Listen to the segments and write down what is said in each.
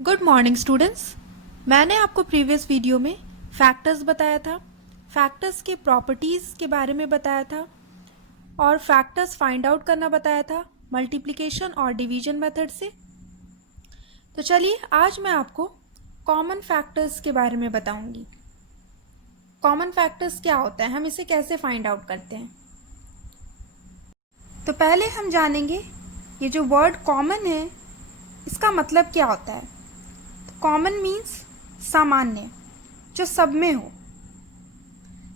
Good morning students. मैंने आपको previous video में फैक्टर्स बताया था, फैक्टर्स के प्रॉपर्टीज़ के बारे में बताया था और फैक्टर्स फाइंड आउट करना बताया था मल्टीप्लिकेशन और डिवीजन मेथड से। तो चलिए आज मैं आपको कॉमन फैक्टर्स के बारे में बताऊंगी। कॉमन फैक्टर्स क्या होता है, हम इसे कैसे फाइंड आउट करते हैं। तो पहले हम जानेंगे ये जो वर्ड कॉमन है इसका मतलब क्या होता है। कॉमन मीन्स सामान्य, जो सब में हो।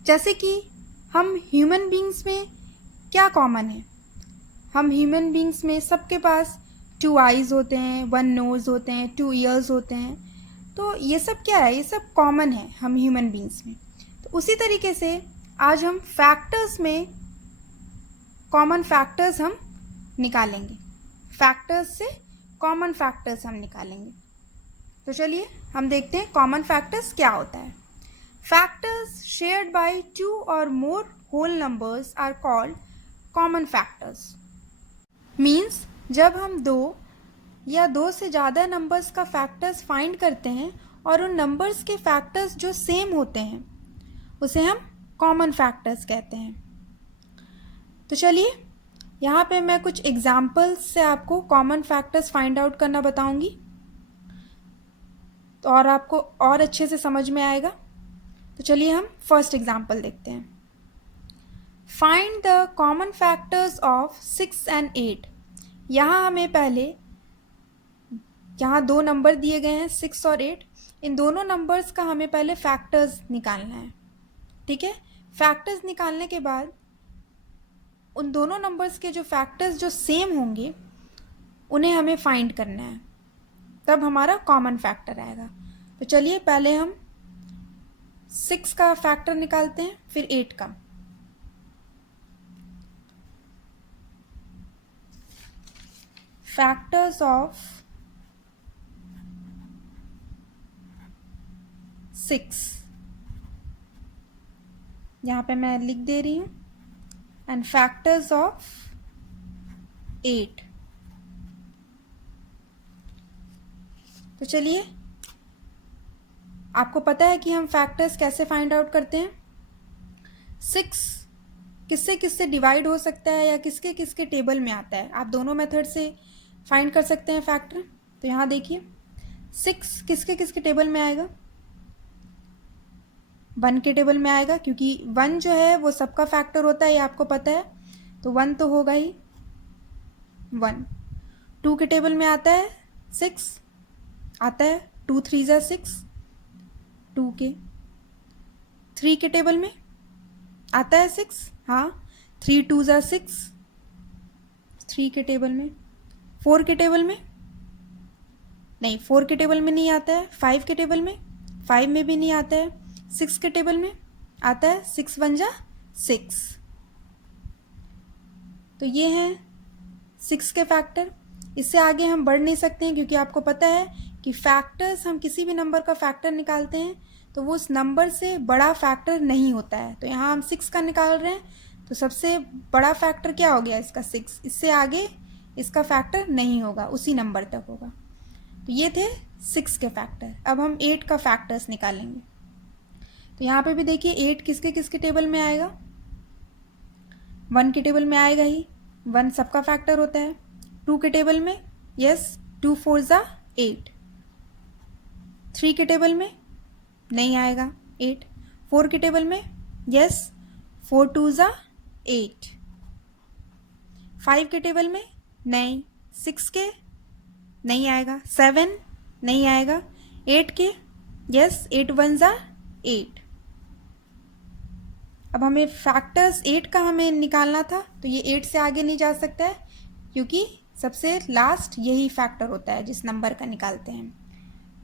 जैसे कि हम ह्यूमन बींग्स में क्या कॉमन है, हम ह्यूमन बींग्स में सबके पास 2 आइज़ होते हैं, 1 नोज़ होते हैं, 2 ईयर्स होते हैं। तो ये सब क्या है, ये सब कॉमन है हम ह्यूमन बींग्स में। तो उसी तरीके से आज हम फैक्टर्स में कॉमन फैक्टर्स हम निकालेंगे, फैक्टर्स से कॉमन फैक्टर्स हम निकालेंगे। तो चलिए हम देखते हैं कॉमन फैक्टर्स क्या होता है। फैक्टर्स शेयर्ड बाय 2 और more whole numbers are called common factors. Means जब हम 2 या 2 से ज़्यादा नंबर्स का फैक्टर्स फाइंड करते हैं और उन नंबर्स के फैक्टर्स जो सेम होते हैं उसे हम कॉमन फैक्टर्स कहते हैं। तो चलिए यहाँ पे मैं कुछ एग्जाम्पल्स से आपको कॉमन फैक्टर्स फाइंड आउट करना बताऊंगी, तो और आपको और अच्छे से समझ में आएगा। तो चलिए हम फर्स्ट एग्जाम्पल देखते हैं। Find the common factors of 6 and 8। यहाँ हमें पहले यहाँ 2 नंबर दिए गए हैं 6 और 8। इन दोनों नंबर्स का हमें पहले फैक्टर्स निकालना है। ठीक है, फैक्टर्स निकालने के बाद उन दोनों नंबर्स के जो फैक्टर्स जो सेम होंगे उन्हें हमें फाइंड करना है, तब हमारा कॉमन फैक्टर आएगा। तो चलिए पहले हम 6 का फैक्टर निकालते हैं, फिर 8 का। फैक्टर्स ऑफ 6 यहाँ पे मैं लिख दे रही हूँ, एंड फैक्टर्स ऑफ 8। तो चलिए आपको पता है कि हम फैक्टर्स कैसे फाइंड आउट करते हैं। 6 किससे किससे डिवाइड हो सकता है या किसके किसके टेबल में आता है, आप दोनों मेथड से फाइंड कर सकते हैं फैक्टर। तो यहाँ देखिए 6 किसके किसके टेबल में आएगा, 1 के टेबल में आएगा, क्योंकि 1 जो है वो सबका फैक्टर होता है, ये आपको पता है। तो 1 तो होगा ही 1। 2 के टेबल में आता है 6, आता है 2 3 ज़ा 6, 2 के। 3 के टेबल में आता है 6, हाँ 3 2 ज़ा 6, 3 के टेबल में। 4 के टेबल में नहीं, 4 के टेबल में नहीं आता है। 5 के टेबल में, 5 में भी नहीं आता है। 6 के टेबल में आता है 6 1 ज़ा 6। तो ये हैं 6 के फैक्टर। इससे आगे हम बढ़ नहीं सकते हैं, क्योंकि आपको पता है कि फैक्टर्स, हम किसी भी नंबर का फैक्टर निकालते हैं तो वो उस नंबर से बड़ा फैक्टर नहीं होता है। तो यहाँ हम 6 का निकाल रहे हैं, तो सबसे बड़ा फैक्टर क्या हो गया इसका 6, इससे आगे इसका फैक्टर नहीं होगा, उसी नंबर तक होगा। तो ये थे 6 के फैक्टर। अब हम 8 का फैक्टर्स निकालेंगे। तो यहाँ पे भी देखिए 8 किसके किसके टेबल में आएगा, 1 के टेबल में आएगा ही, 1 सबका फैक्टर होता है। 2 के टेबल में, यस 2 4 ज़ा 8। 3 के टेबल में नहीं आएगा 8। 4 के टेबल में, यस 4 2 ज़ा 8। 5 के टेबल में नहीं, 6 के नहीं आएगा, 7 नहीं आएगा। 8 के, यस 8 1 ज़ा 8। अब हमें फैक्टर्स 8 का हमें निकालना था, तो ये 8 से आगे नहीं जा सकता है, क्योंकि सबसे लास्ट यही फैक्टर होता है जिस नंबर का निकालते हैं।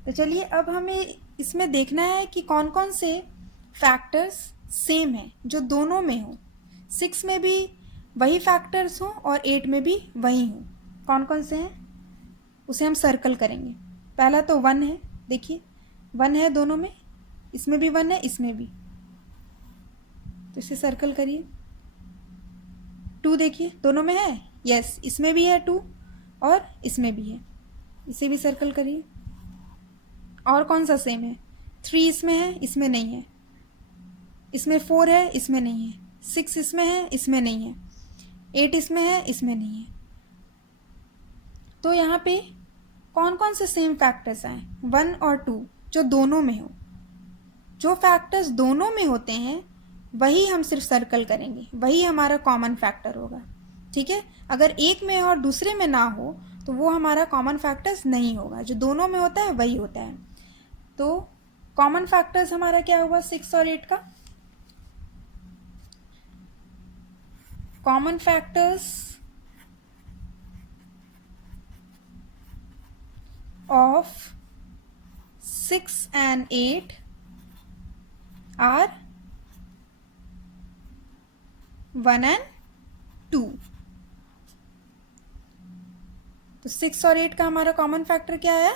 तो चलिए अब हमें इसमें देखना है कि कौन कौन से फैक्टर्स सेम हैं, जो दोनों में हो। 6 में भी वही फैक्टर्स हों और 8 में भी वही हों। कौन कौन से हैं उसे हम सर्कल करेंगे। पहला तो 1 है, देखिए 1 है दोनों में, इसमें भी 1 है, इसमें भी, तो इसे सर्कल करिए। 2 देखिए दोनों में है, यस इसमें भी है 2 और इसमें भी है, इसे भी सर्कल करिए। और कौन सा सेम है? 3 इसमें है, इसमें नहीं है। इसमें 4 है, इसमें नहीं है। 6 इसमें है, इसमें नहीं है। 8 इसमें है, इसमें नहीं है। तो यहाँ पे कौन कौन से सेम फैक्टर्स आए? 1 और 2 जो दोनों में हो। जो फैक्टर्स दोनों में होते हैं वही हम सिर्फ सर्कल करेंगे, वही हमारा कॉमन फैक्टर होगा। ठीक है, अगर एक में और दूसरे में ना हो तो वो हमारा कॉमन फैक्टर्स नहीं होगा। जो दोनों में होता है वही होता है। तो कॉमन फैक्टर्स हमारा क्या हुआ 6 और 8 का? Common factors of 6 and 8 are 1 and 2। तो 6 और 8 का हमारा कॉमन फैक्टर क्या है?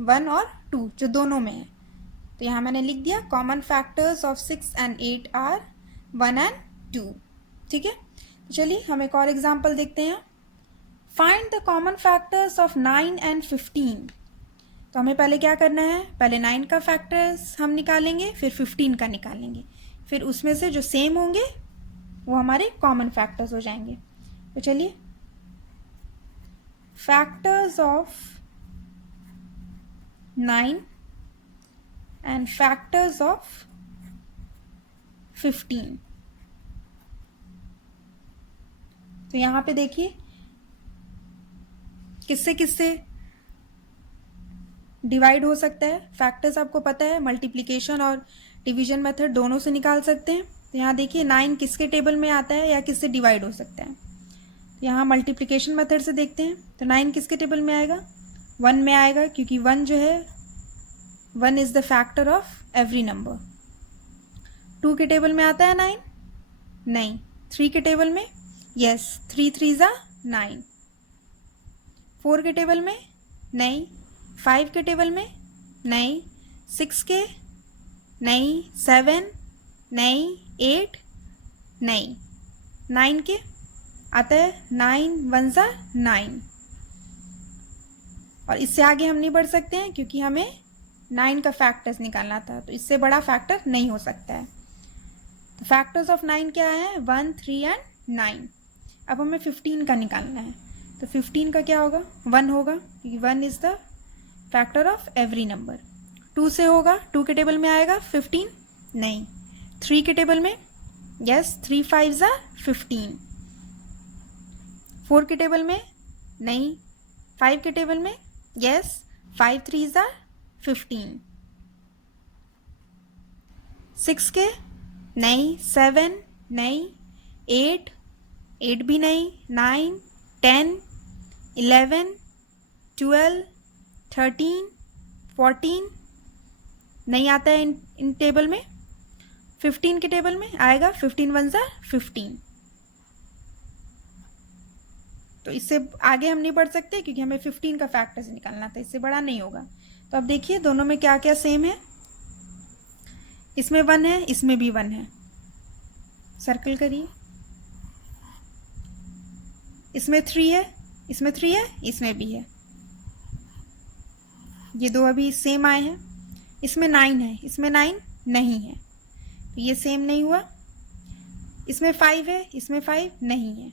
1 और 2 जो दोनों में है। तो यहाँ मैंने लिख दिया common factors of 6 and 8 are 1 and 2। ठीक है, तो चलिए हम एक और एग्जाम्पल देखते हैं। Find the common factors of 9 and 15। तो हमें पहले क्या करना है? पहले 9 का फैक्टर्स हम निकालेंगे, फिर 15 का निकालेंगे, फिर उसमें से जो सेम होंगे वो हमारे कॉमन फैक्टर्स हो जाएंगे। तो चलिए, factors of 9 and factors of 15। तो यहाँ पे देखिए किससे किससे डिवाइड हो सकता है। फैक्टर्स आपको पता है मल्टीप्लिकेशन और डिवीजन मेथड दोनों से निकाल सकते हैं। तो यहाँ देखिए 9 किसके टेबल में आता है या किससे डिवाइड हो सकता है। तो यहाँ मल्टीप्लिकेशन मेथड से देखते हैं। तो 9 किसके टेबल में आएगा? 1 में आएगा, क्योंकि 1 जो है 1 is the factor of every number. 2 के टेबल में आता है 9? नहीं। 3 के टेबल में? यस, 3 3 ज़ा 9। 4 के टेबल में? नहीं। 5 के टेबल में? नहीं। 6 के? नहीं। 7? नहीं। 8? नहीं। 9 के आता है 9 1 ज़ा 9। और इससे आगे हम नहीं बढ़ सकते हैं क्योंकि हमें 9 का फैक्टर्स निकालना था, तो इससे बड़ा फैक्टर नहीं हो सकता है। तो फैक्टर्स ऑफ 9 क्या है? 1 3 and 9। अब हमें 15 का निकालना है। तो 15 का क्या होगा? 1 होगा, क्योंकि 1 is the factor of every number. 2 से होगा, 2 के टेबल में आएगा 15? नहीं। 3 के टेबल में? यस, 3 5 ज़ा 15। 4 के टेबल में? नहीं। 5 के टेबल में? यस, 5 3 ज़ा 15। 6 के? नहीं। 7? नहीं। 8 भी नहीं। 9 10 11 12 13 14 नहीं आता है इन टेबल में। 15 के टेबल में आएगा 15 1 ज़ा 15। तो इससे आगे हम नहीं बढ़ सकते क्योंकि हमें 15 का फैक्टर्स निकालना था, इससे बड़ा नहीं होगा। तो अब देखिए दोनों में क्या क्या सेम है। इसमें 1 है, इसमें भी 1 है। सर्कल करिए। इसमें 3 है, इसमें 3 है, इसमें भी है। ये दो अभी सेम आए हैं। इसमें 9 है, इसमें 9 नहीं है, तो ये सेम नहीं हुआ। इसमें 5 है, इसमें 5 नहीं है।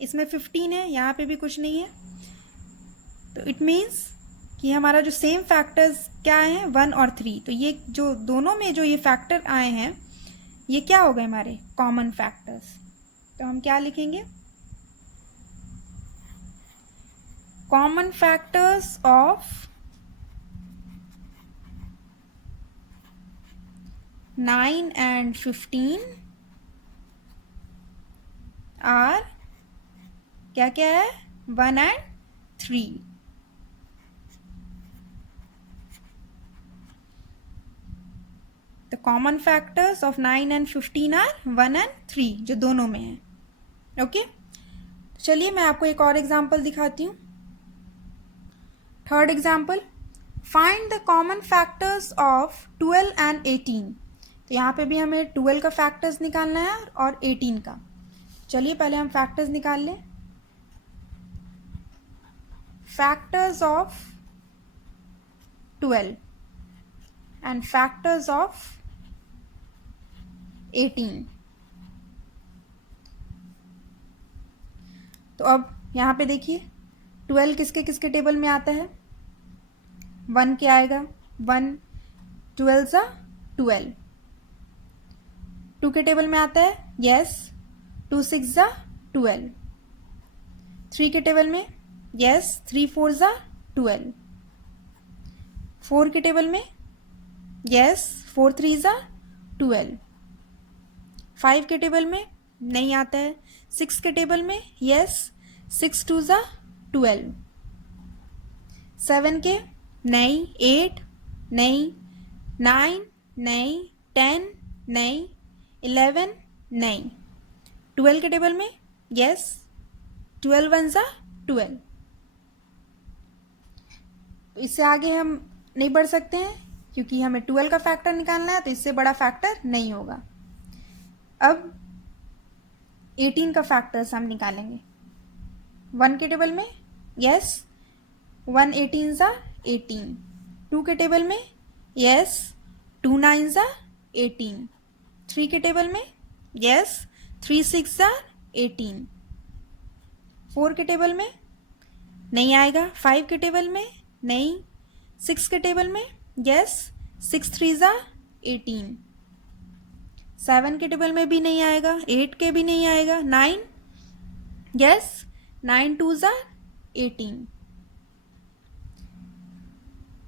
इसमें 15 है, यहाँ पे भी कुछ नहीं है। तो इट मीन्स कि हमारा जो सेम फैक्टर्स क्या हैं? 1 और 3। तो ये जो दोनों में जो ये फैक्टर आए हैं ये क्या हो गए? हमारे कॉमन फैक्टर्स। तो हम क्या लिखेंगे? Common factors of 9 and 15 are क्या क्या है? 1 and 3। The common factors of 9 and 15 are 1 and 3 जो दोनों में है। ओके, चलिए मैं आपको एक और एग्जाम्पल दिखाती हूँ। Third example, find the common factors of 12 and 18। तो यहाँ पे भी हमें 12 का फैक्टर्स निकालना है और 18 का। चलिए पहले हम फैक्टर्स निकाल लें। Factors of 12। and factors of 18. तो अब यहाँ पे देखिए 12 किसके किसके टेबल में आता है, 1 क्या आएगा, 1 12 सा 12. 2 के टेबल में आता है, यस 2 6 सा 12. 3 के टेबल में, यस 3 4 सा 12. 4 के टेबल में, यस 4 3 सा 12. 5 के टेबल में नहीं आता है. 6 के टेबल में, यस 6 2 सा 12. 7 के नहीं, 8 नहीं, 9 नहीं, 10 नहीं, 11 नहीं. 12 के टेबल में, यस 12 1 सा 12. तो इससे आगे हम नहीं बढ़ सकते हैं क्योंकि हमें 12 का फैक्टर निकालना है, तो इससे बड़ा फैक्टर नहीं होगा. अब 18 का फैक्टर्स हम निकालेंगे. 1 के टेबल में, यस 1 18 सा 18. 2 के टेबल में, यस 2 9 सा 18. 3 के टेबल में, यस 3 6 सा 18. 4 के टेबल में नहीं आएगा. 5 के टेबल में नहीं. 6 के टेबल में, यस 6 3 सा 18. 7 के टेबल में भी नहीं आएगा. 8 के भी नहीं आएगा. 9, यस 9 2 सा 18.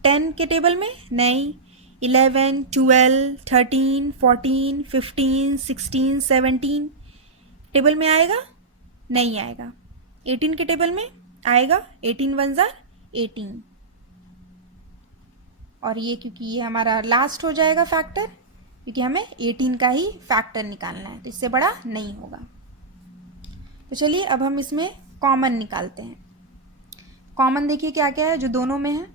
10 के टेबल में नहीं. 11 12 13 14 15 16 17 टेबल में आएगा, नहीं आएगा. 18 के टेबल में आएगा. 18 1 सा 18. और ये क्योंकि ये हमारा लास्ट हो जाएगा फैक्टर, क्योंकि हमें 18 का ही फैक्टर निकालना है, तो इससे बड़ा नहीं होगा. तो चलिए अब हम इसमें कॉमन निकालते हैं. कॉमन देखिए क्या क्या है जो दोनों में है.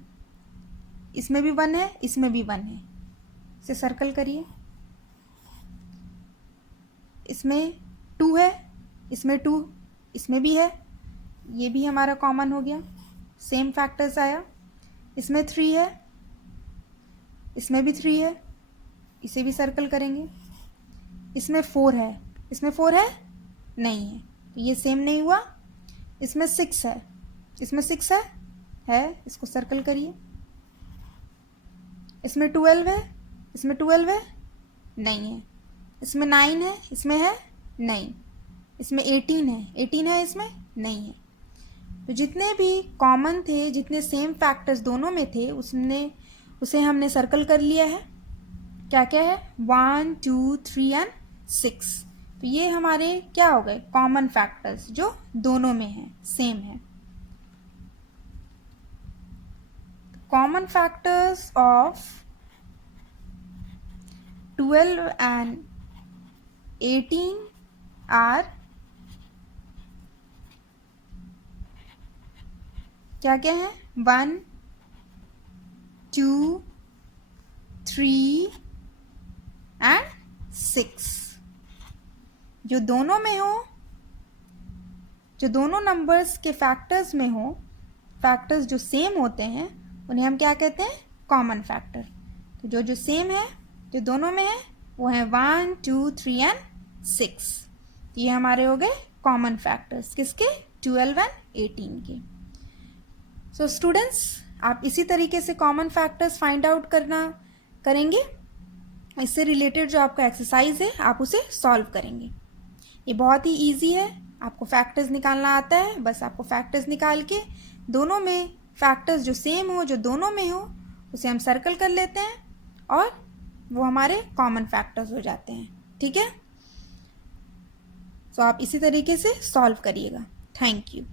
इसमें भी 1 है, इसमें भी 1 है. इसे सर्कल करिए. इसमें 2 है, इसमें 2, इसमें भी है, ये भी हमारा कॉमन हो गया, सेम फैक्टर्स आया. इसमें 3 है, इसमें भी 3 है, इसे भी सर्कल करेंगे. इसमें 4 है, इसमें 4 है, नहीं है, तो ये सेम नहीं हुआ. इसमें 6 है, इसमें 6 है, इसको सर्कल करिए. इसमें 12 है, इसमें 12 है, नहीं है. इसमें 9 है, इसमें है, नहीं. इसमें 18 है, 18 है, इसमें नहीं है. तो जितने भी कॉमन थे, जितने सेम फैक्टर्स दोनों में थे, उसे हमने सर्कल कर लिया है. क्या क्या है, 1 2 3 एंड 6. तो ये हमारे क्या हो गए, कॉमन फैक्टर्स जो दोनों में हैं, सेम है. Common factors of 12 and 18 are क्या क्या है, 1 2 3 एंड 6. जो दोनों में हो, जो दोनों नंबर्स के फैक्टर्स में हो, फैक्टर्स जो सेम होते हैं, उन्हें हम क्या कहते हैं, कॉमन फैक्टर. तो जो सेम है, जो दोनों में है, वो है 1 2 3 एंड 6. ये हमारे हो गए कॉमन फैक्टर्स, किसके, 12 एंड 18 के. सो स्टूडेंट्स, आप इसी तरीके से कॉमन फैक्टर्स फाइंड आउट करेंगे. इससे रिलेटेड जो आपका एक्सरसाइज है, आप उसे सॉल्व करेंगे. ये बहुत ही इजी है. आपको फैक्टर्स निकालना आता है, बस आपको फैक्टर्स निकाल के दोनों में फैक्टर्स जो सेम हो, जो दोनों में हो, उसे हम सर्कल कर लेते हैं और वो हमारे कॉमन फैक्टर्स हो जाते हैं. ठीक है. सो आप इसी तरीके से सॉल्व करिएगा. Thank you.